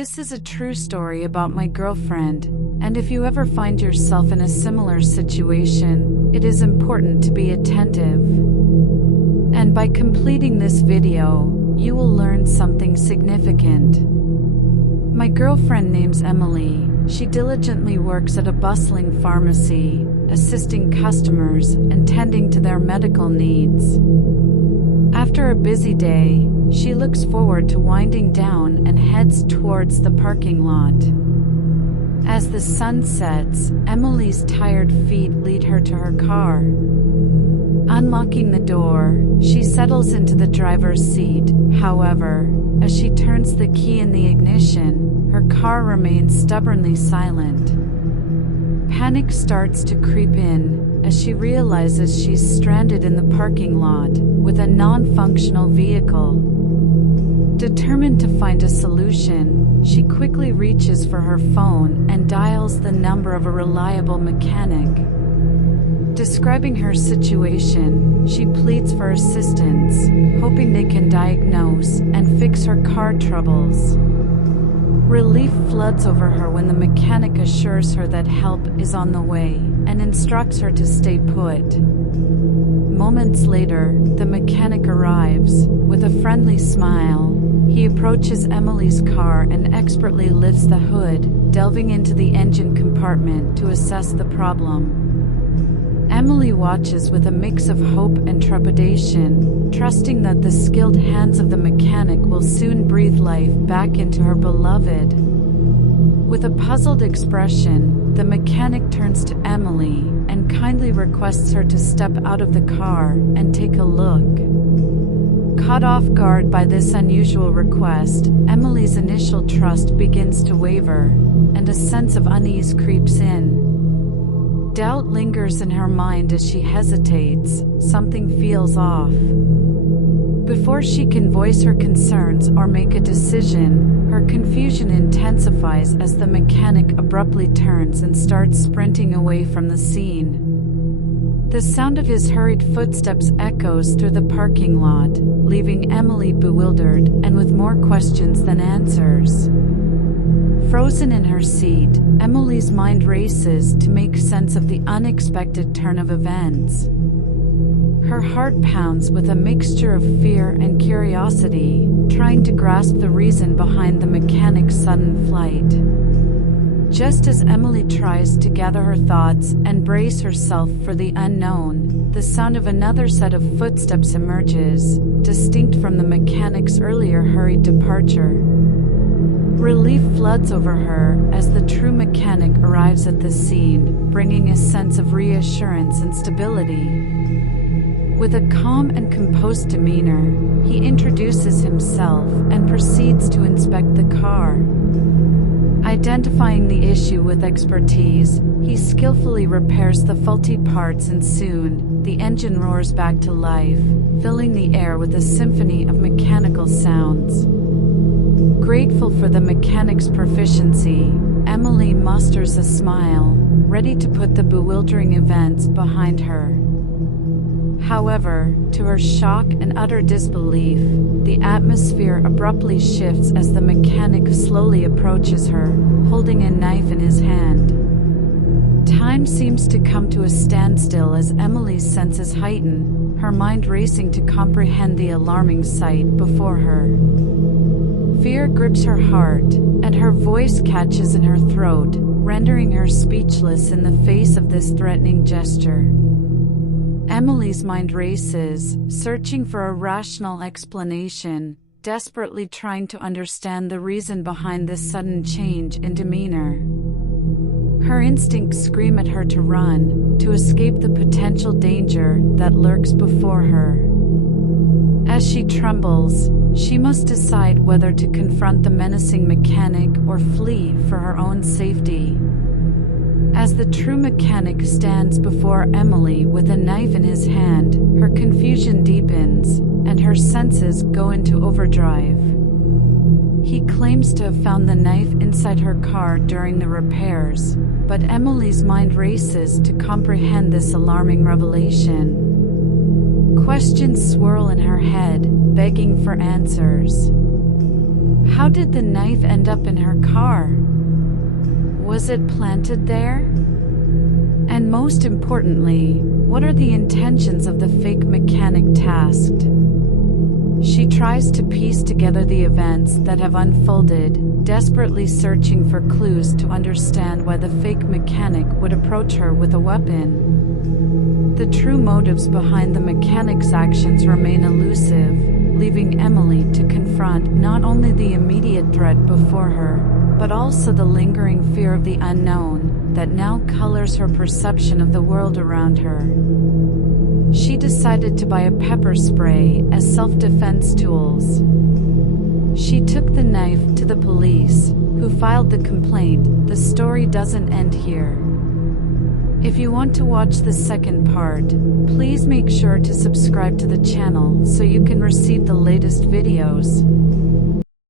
This is a true story about my girlfriend, and if you ever find yourself in a similar situation, it is important to be attentive. And by completing this video, you will learn something significant. My girlfriend name's Emily. She diligently works at a bustling pharmacy, assisting customers and tending to their medical needs. After a busy day, she looks forward to winding down and heads towards the parking lot. As the sun sets, Emily's tired feet lead her to her car. Unlocking the door, she settles into the driver's seat. However, as she turns the key in the ignition, her car remains stubbornly silent. Panic starts to creep in as she realizes she's stranded in the parking lot with a non-functional vehicle. Determined to find a solution, she quickly reaches for her phone and dials the number of a reliable mechanic. Describing her situation, she pleads for assistance, hoping they can diagnose and fix her car troubles. Relief floods over her when the mechanic assures her that help is on the way and instructs her to stay put. Moments later, the mechanic arrives. With a friendly smile, he approaches Emily's car and expertly lifts the hood, delving into the engine compartment to assess the problem. Emily watches with a mix of hope and trepidation, trusting that the skilled hands of the mechanic will soon breathe life back into her beloved. With a puzzled expression, the mechanic turns to Emily and kindly requests her to step out of the car and take a look. Caught off guard by this unusual request, Emily's initial trust begins to waver, and a sense of unease creeps in. Doubt lingers in her mind as she hesitates. Something feels off. Before she can voice her concerns or make a decision, her confusion intensifies as the mechanic abruptly turns and starts sprinting away from the scene. The sound of his hurried footsteps echoes through the parking lot, leaving Emily bewildered and with more questions than answers. Frozen in her seat, Emily's mind races to make sense of the unexpected turn of events. Her heart pounds with a mixture of fear and curiosity, trying to grasp the reason behind the mechanic's sudden flight. Just as Emily tries to gather her thoughts and brace herself for the unknown, the sound of another set of footsteps emerges, distinct from the mechanic's earlier hurried departure. Relief floods over her as the true mechanic arrives at the scene, bringing a sense of reassurance and stability. With a calm and composed demeanor, he introduces himself and proceeds to inspect the car. Identifying the issue with expertise, he skillfully repairs the faulty parts and soon, the engine roars back to life, filling the air with a symphony of mechanical sounds. Grateful for the mechanic's proficiency, Emily musters a smile, ready to put the bewildering events behind her. However, to her shock and utter disbelief, the atmosphere abruptly shifts as the mechanic slowly approaches her, holding a knife in his hand. Time seems to come to a standstill as Emily's senses heighten, her mind racing to comprehend the alarming sight before her. Fear grips her heart, and her voice catches in her throat, rendering her speechless in the face of this threatening gesture. Emily's mind races, searching for a rational explanation, desperately trying to understand the reason behind this sudden change in demeanor. Her instincts scream at her to run, to escape the potential danger that lurks before her. As she trembles, she must decide whether to confront the menacing mechanic or flee for her own safety. As the true mechanic stands before Emily with a knife in his hand, her confusion deepens, and her senses go into overdrive. He claims to have found the knife inside her car during the repairs, but Emily's mind races to comprehend this alarming revelation. Questions swirl in her head, begging for answers. How did the knife end up in her car? Was it planted there? And most importantly, what are the intentions of the fake mechanic tasked? She tries to piece together the events that have unfolded, desperately searching for clues to understand why the fake mechanic would approach her with a weapon. The true motives behind the mechanic's actions remain elusive, leaving Emily to confront not only the immediate threat before her, but also the lingering fear of the unknown that now colors her perception of the world around her. She decided to buy a pepper spray as self-defense tools. She took the knife to the police, who filed the complaint. The story doesn't end here. If you want to watch the second part, please make sure to subscribe to the channel so you can receive the latest videos.